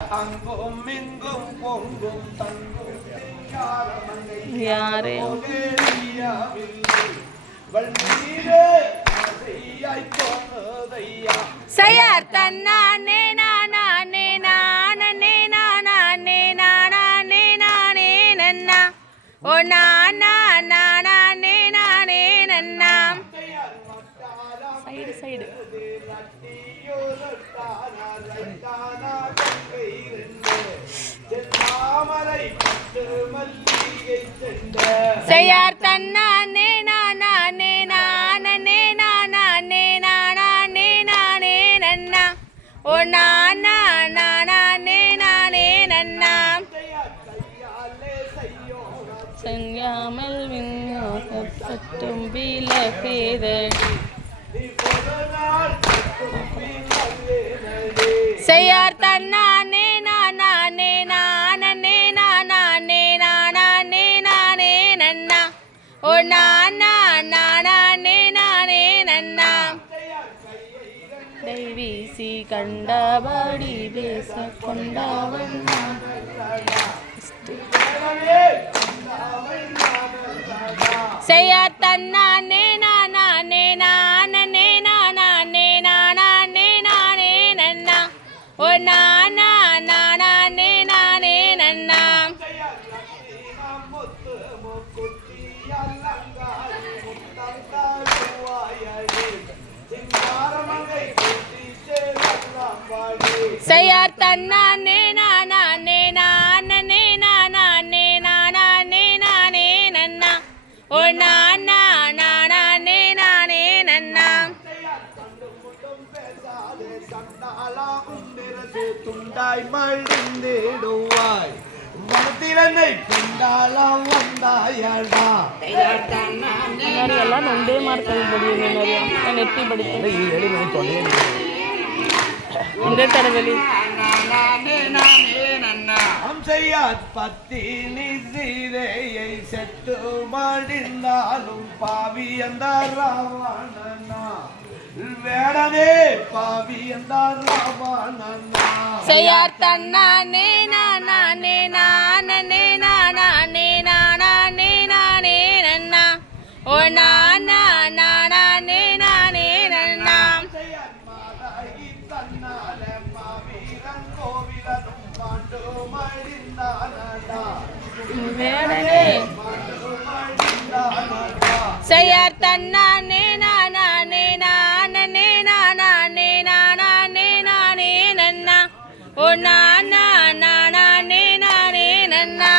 அங்கும் இங்கும் பொங்கும் தங்கும் யாரே செய்யார் தன்னானே நானே நானே நானே நானே நானே நன்னா ஓ நானே நானே நன்னா சைடு சைடு செய்யார் தன்னானே நானே நானே நானே நானே நானே நன்னா ஓ நானே நானே நன்னா செய்யாமல் விண்ணும் விலகேதடி செய்யார் தன்னானே நானே நானே நானே நானே நானே நன்னா ஓ நானே நானே நன்னா வீசி கண்டபடி பேச கொண்டவன் செய்யார் தன்னானே நானே நானே நானே நானே நானே நன்னா ஓ நானே நானே நன்னா செய்யார் தன்னானே நானே நானே நானே நானே நானே நன்னா ஓ நானே நானே நன்னா துண்டாய் மழிந்திடுவாய் மனத்திலனை பிண்டாலாம் வந்தாயடா ಎಲ್ಲ ಒಂದೇ ಮಾಡ್ತಾರೆ ಬಡಿ ನಾನು ಎತ್ತಿ ಬಡಿತೀನಿ ಒಂದೇ ಥರದಲ್ಲಿ செய்யாத் பத்தினி சீதையை செத்து மடிந்தாலும் பாவி அந்த ராவணனா வேடனே பாவி அந்த ராவணனா செய்யார் தன்னானே நானே நானே நானே நானே நானே நன்னா ஓ நானே நானே நன்னா வேடனே செய்யார் தன்னானே நானே நானே நானே நானே நானே நன்னா ஓ நானே நானே நன்னா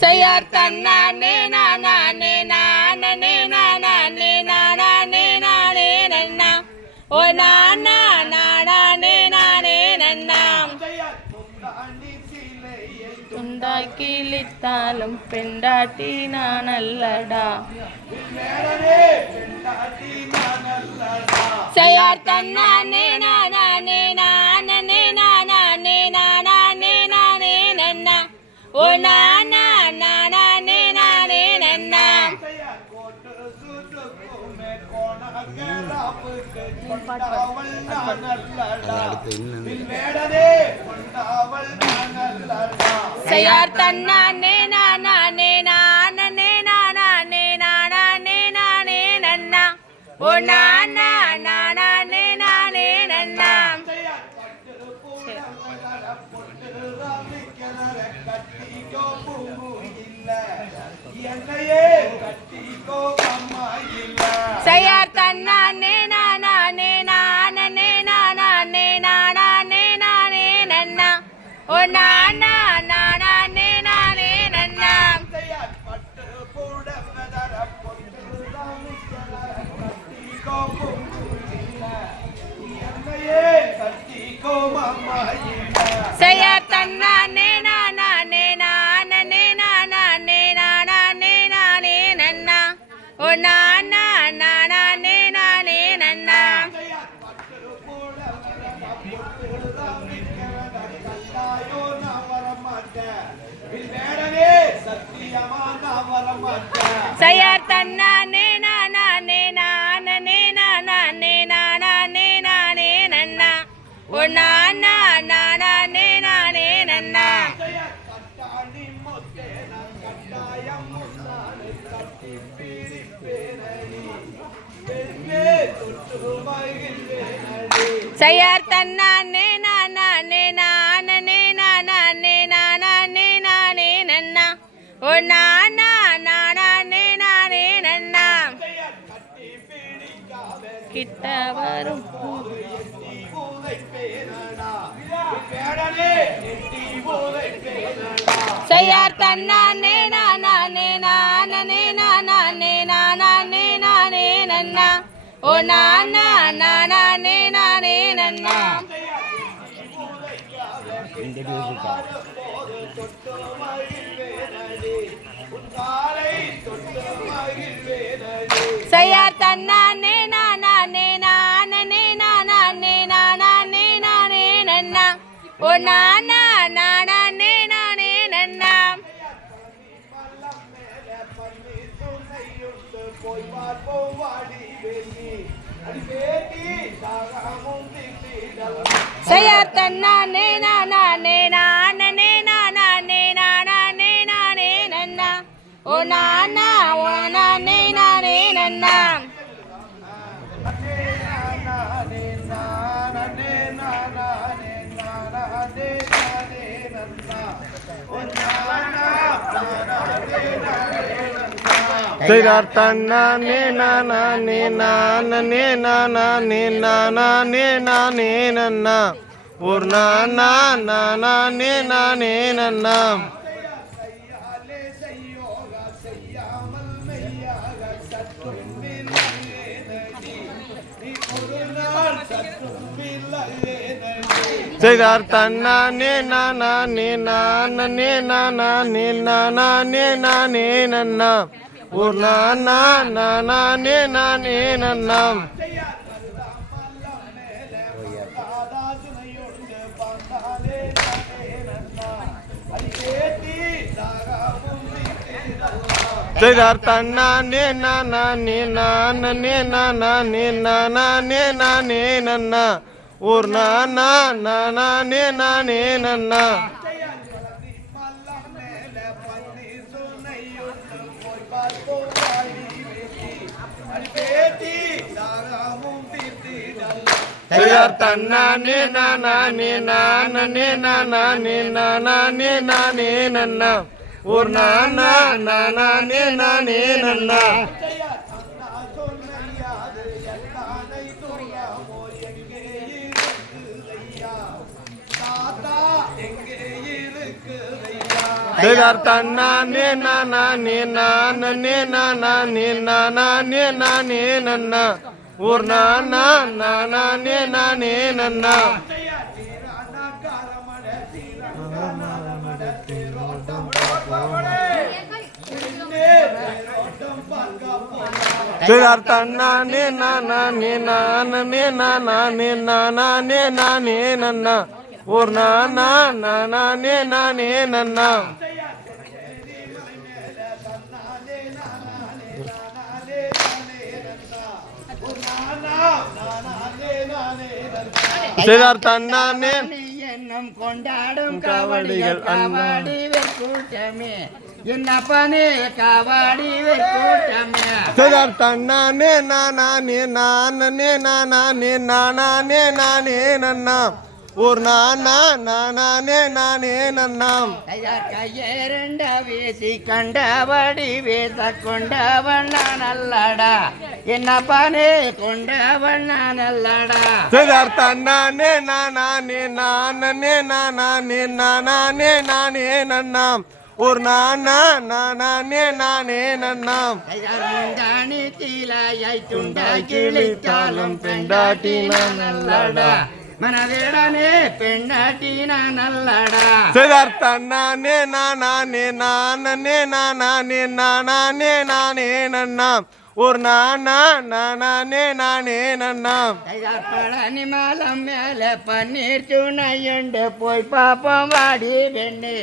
செய்யார் தன்னானே நானே நானே நானே நானே நானே நன்னா ஓ நானே நானே நன்னா துண்டாய் கிழித்தாலும் பெண்டாட்டி நான் அல்லடா செய்யார் தன்னானே நானே நானே நானே நானே நானே நன்னா ஓ நானே நானே நன்னா செய்யார் தன்னானே நானே நானே நானே நானே நானே நன்னா ஓ நானே நானே நன்னா செய்யார் தன்னானே நானே நானே நானே நானே நானே நன்னா ஓ நானே நானே நன்னா செய்யார் தன்னானே நானே நானே நானே நானே நானே நன்னா ஓ செய்யார் தன்னானே நானே நானே நானே நானே நானே நன்னா ஓ நானா நானே நானே நன்னா செய்யார் தன்னானே நானே நானே நானே நானே நானே நன்னா ஓ நானா நானே நானே நன்னா கிட்ட வரும் செய்யார் தன்னானே நானே நானே நானே நானே நானே நன்னா ஓ நானா நானே நானே நன்னா செய்யார் தன்னானே நானே நானே நானே நானே நானே நன்னா ஓ நானா நானே நானே நன்னா செய்யார் தன்னானே நானே நானே நானே நானே நானே நன்னா ஓ நானா ஓ நானே நானே நன்னா செய்யார் தன்னானே நானே நானே நானே நானே நானே நன்னா ஒரு நானா நானே நானே நன்னா செய்யார் தன்னானே நானே நானே நானே நானே நானே நன்னா ஒரு நானா நானே நானே நன்னா செய்யார் தன்னானே நானே நானே நானே நானே நானே நன்னா ஒரு நானா நானே நானே நன்னா செய்யார் தன்னானே நானே நானே நானே நானே நானே நன்னா ஒரு நானா நானே நானே நன்னா செய்யார் தன்னானே நானே நானே நானே நானே நானே நன்னா ஒரு நானா நானே நானே நன்னா செய்யார் தன்னானே நானே நானே நானே நானே நானே நன்னா ஒரு நானா நானே நானே நன்னா செய்யார் தன்னானே என்னும் கொண்டாடும் காவடிகள் காவாடி கூட்டமே என்னப்பனே காவாடி கூட்டமே செய்யார் தன்னானே நானே நானே நானே நானே நானே நன்னா ஒரு நானா நானே நானே நன்னா கையேரண்ட வீசி கண்டபடி வீச கொண்டவன் நான் அல்லடா என்னப்பனே கொண்டவன் நான் அல்லடா செய்யார் தன்னானே நானே நானே நானே நானே நானே நன்னா ஒரு நானா நானே நானே நன்னா முந்தானி தீலாயை துண்டா கிழித்தாலும் பெண்டாட்டி நான் அல்லடா மனவேடனே பெண்ணாட்டி நான் அல்லடா செய்யார் தன்னானே நானே நானே நானே நானே நானே நன்னா ஒரு நானா நானே நானே நன்னா பழனி மாலம் மேல பன்னீர் துணையுண்டு போய் பாப்போம் வாடி பெண்ணே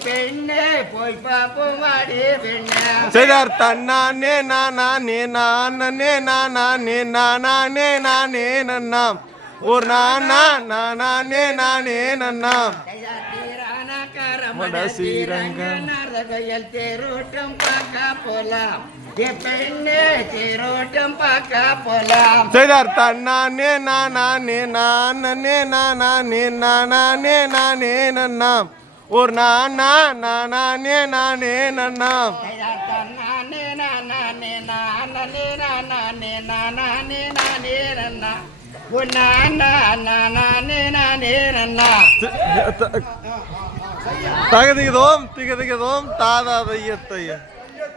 பெண்ணே போய் பாப்போம் வாடி பெண்ணே செய்தார் தன்னானே நானே நானே நானே நானே நானே நன்னாம் ஒரு நானே நானே நன்னாம் நரகையில் தேரோட்டம் பார்க்க போலாம் பெண்ணே தேரோட்டம் பார்க்க போலாம் செய்தார் தன்னானே நானே நானே நானே நானே நானே நன்னாம் ஒரு நானே நானே நன்னாம் நானே நானே நானே நானே நானே நானே நன்னா நானே நானே நன்னா தகதிகதோம் திகதிகதோம் தாதா தையத்தைய